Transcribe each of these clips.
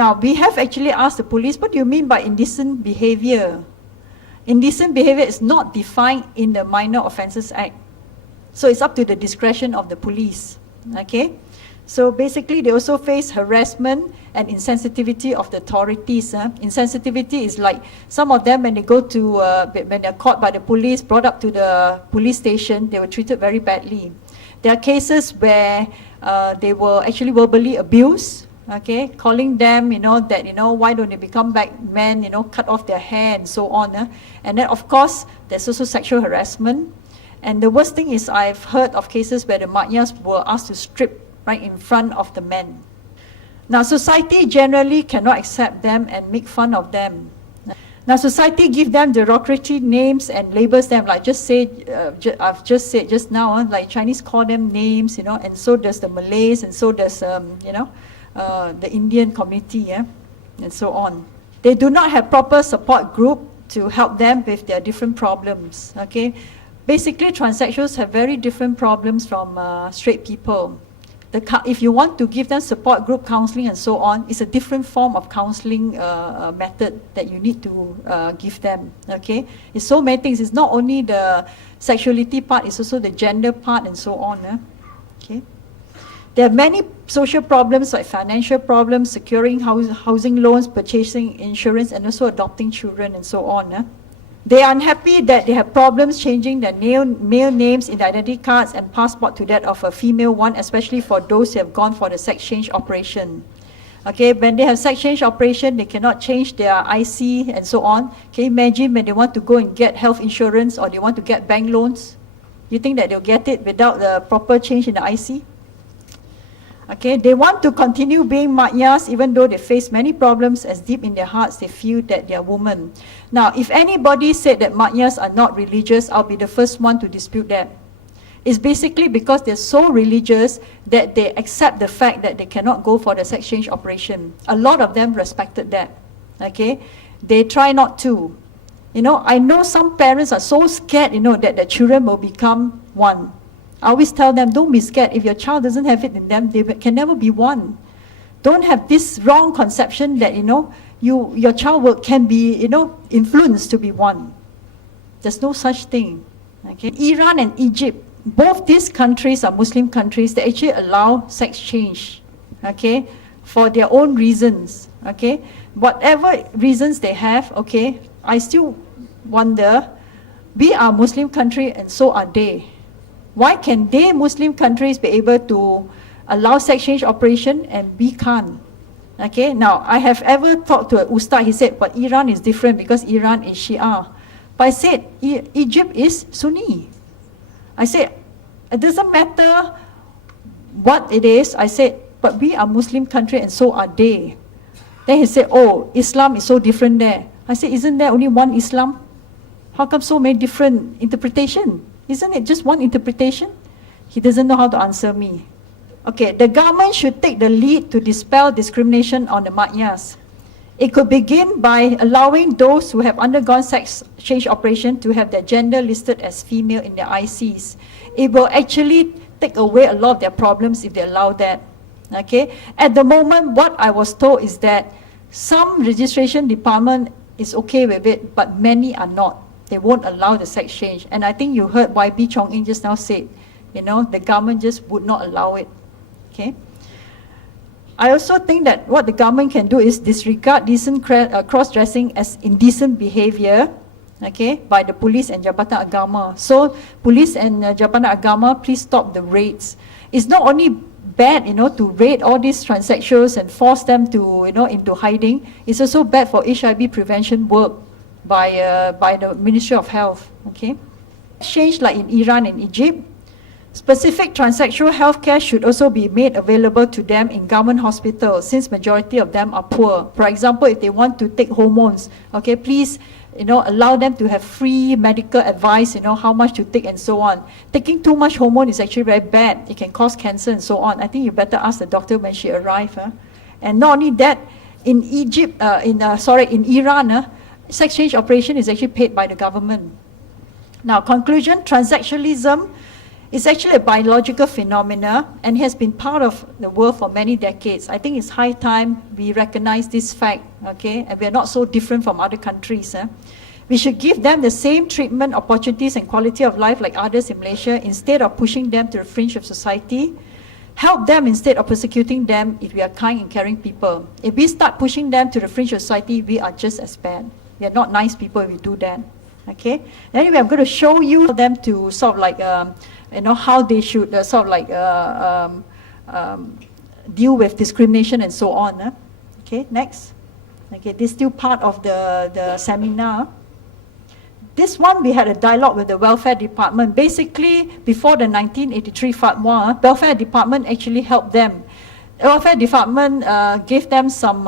Now, we have actually asked the police, what do you mean by indecent behavior? Indecent behavior is not defined in the Minor Offences Act. So it's up to the discretion of the police, okay? So basically, they also face harassment and insensitivity of the authorities. Insensitivity is like some of them, when they go to, when they're caught by the police, brought up to the police station, they were treated very badly. There are cases where they were actually verbally abused, okay, calling them, that, why don't they become back men, cut off their hair and so on. And then, of course, there's also sexual harassment. And the worst thing is I've heard of cases where the Matyas were asked to strip right in front of the men. Now, society generally cannot accept them and make fun of them. Now, society give them derogatory names and labels them, like I've just said just now, like Chinese call them names, and so does the Malays, and so does, the Indian community, and so on. They do not have proper support group to help them with their different problems, okay? Basically, transsexuals have very different problems from straight people. If you want to give them support group counseling and so on, it's a different form of counseling method that you need to give them, okay? It's so many things. It's not only the sexuality part, it's also the gender part and so on, okay? There are many social problems like financial problems, securing housing loans, purchasing insurance, and also adopting children and so on. They are unhappy that they have problems changing their male names in the identity cards and passport to that of a female one, especially for those who have gone for the sex change operation. Okay, when they have sex change operation, they cannot change their IC and so on. Can you imagine when they want to go and get health insurance or they want to get bank loans? You think that they'll get it without the proper change in the IC? Okay, they want to continue being Matyas even though they face many problems, as deep in their hearts they feel that they are women. Now, if anybody said that Matyas are not religious, I'll be the first one to dispute that. It's basically because they're so religious that they accept the fact that they cannot go for the sex change operation. A lot of them respected that, okay? They try not to. I know some parents are so scared, that the children will become one. I always tell them, don't be scared. If your child doesn't have it in them, they can never be one. Don't have this wrong conception that, your child can be, influenced to be one. There's no such thing. Okay? Iran and Egypt, both these countries are Muslim countries. They actually allow sex change, okay, for their own reasons. Okay? Whatever reasons they have, okay, I still wonder, we are a Muslim country and so are they. Why can they, Muslim countries, be able to allow sex change operation and we can't? Okay, now I have ever talked to an ustad, he said, but Iran is different because Iran is Shia. But I said, Egypt is Sunni. I said, it doesn't matter what it is. I said, but we are Muslim country and so are they. Then he said, oh, Islam is so different there. I said, isn't there only one Islam? How come so many different interpretations? Isn't it just one interpretation? He doesn't know how to answer me. Okay, the government should take the lead to dispel discrimination on the Matyas. It could begin by allowing those who have undergone sex change operation to have their gender listed as female in their ICs. It will actually take away a lot of their problems if they allow that. Okay, at the moment, what I was told is that some registration department is okay with it, but many are not. They won't allow the sex change. And I think you heard YB Chong-in just now said, the government just would not allow it. Okay. I also think that what the government can do is disregard decent cross-dressing as indecent behavior, okay, by the police and Jabatan Agama. So police and Jabatan Agama, please stop the raids. It's not only bad, to raid all these transsexuals and force them to, into hiding. It's also bad for HIV prevention work by the Ministry of Health, okay? Change like in Iran and Egypt, specific transsexual healthcare should also be made available to them in government hospitals, since majority of them are poor. For example, if they want to take hormones, okay, please, allow them to have free medical advice, how much to take and so on. Taking too much hormone is actually very bad. It can cause cancer and so on. I think you better ask the doctor when she arrives. And not only that, in Egypt, in Iran, sex change operation is actually paid by the government. Now, conclusion, transsexualism It's actually a biological phenomena and has been part of the world for many decades. I think it's high time we recognize this fact, okay? And we are not so different from other countries. We should give them the same treatment, opportunities, and quality of life like others in Malaysia instead of pushing them to the fringe of society. Help them instead of persecuting them if we are kind and caring people. If we start pushing them to the fringe of society, we are just as bad. We are not nice people if we do that. Okay? Anyway, I'm going to show you them to sort of like, how they should deal with discrimination and so on. Okay, next. Okay, this is still part of the seminar. This one, we had a dialogue with the welfare department. Basically, before the 1983 fatwa, welfare department actually helped them. The welfare department gave them some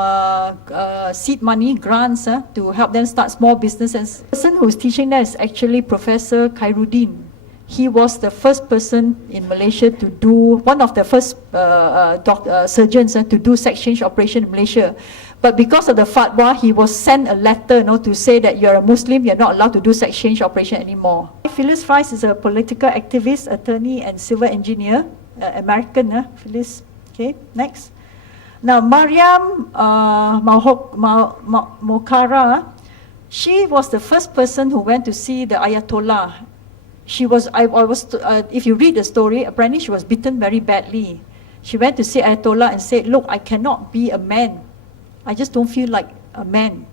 seed money, grants, to help them start small businesses. The person who's teaching there is actually Professor Khairuddin. He was the first person in Malaysia to do, one of the first surgeons to do sex change operation in Malaysia. But because of the fatwa, he was sent a letter to say that you're a Muslim, you're not allowed to do sex change operation anymore. Phyllis Rice is a political activist, attorney, and civil engineer, American, Phyllis. Okay, next. Now, Mariam Mokhara, she was the first person who went to see the Ayatollah. She was, if you read the story, apparently she was beaten very badly. She went to see Ayatollah and said, look, I cannot be a man. I just don't feel like a man.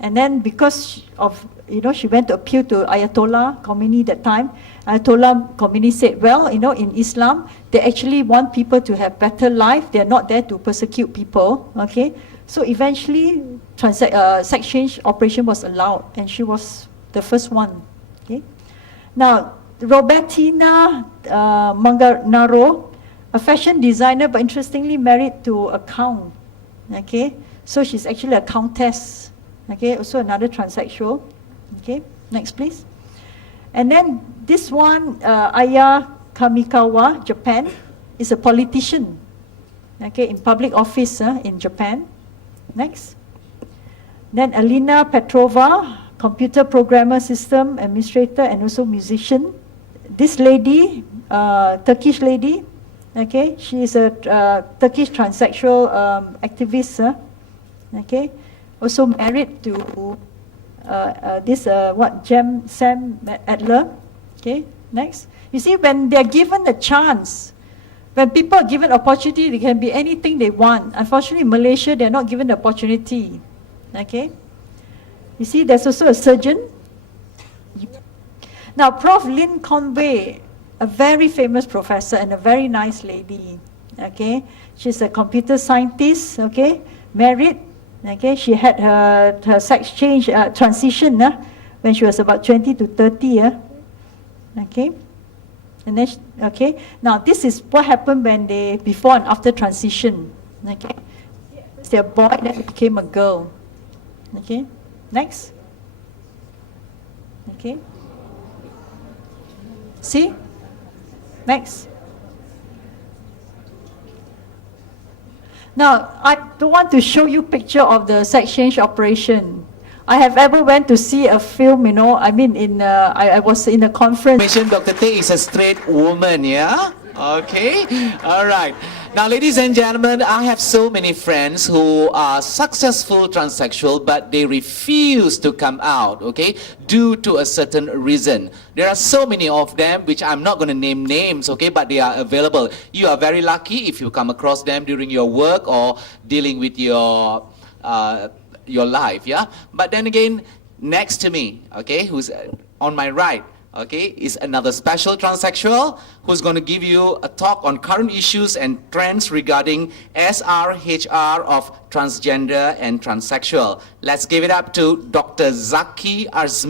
And then because of, she went to appeal to Ayatollah Khomeini that time. Ayatollah Khomeini said, well, in Islam, they actually want people to have better life. They're not there to persecute people, okay? So eventually, sex change operation was allowed, and she was the first one, okay? Now, Robertina Manganaro, a fashion designer, but interestingly married to a count, okay? So she's actually a countess, okay? Also another transsexual, okay? Next, please. And then this one, Aya Kamikawa, Japan, is a politician, okay, in public office in Japan. Next. Then Alina Petrova, computer programmer, system administrator, and also musician. This lady, Turkish lady, okay, she is a Turkish transsexual activist, okay, also married to Sam Adler. Okay, next. You see, when they're given the chance, when people are given opportunity, they can be anything they want. Unfortunately, in Malaysia, they're not given the opportunity. Okay. You see, there's also a surgeon. Now, Prof. Lynn Conway, a very famous professor and a very nice lady. Okay, she's a computer scientist. Okay, married. Okay, she had her sex change transition when she was about 20 to 30. Okay, and then okay. Now this is what happened when they before and after transition. Okay, they're a boy, then it became a girl. Okay, next. Okay, see, next. Now, I don't want to show you picture of the sex change operation. I have ever went to see a film, I mean, I was in a conference. Dr. Tay is a straight woman, yeah? Okay, all right. Now, ladies and gentlemen, I have so many friends who are successful transsexual, but they refuse to come out, okay, due to a certain reason. There are so many of them, which I'm not going to name names, okay, but they are available. You are very lucky if you come across them during your work or dealing with your life, yeah? But then again, next to me, okay, who's on my right, okay, is another special transsexual who's going to give you a talk on current issues and trends regarding SRHR of transgender and transsexual. Let's give it up to Dr. Zaki Arzmi.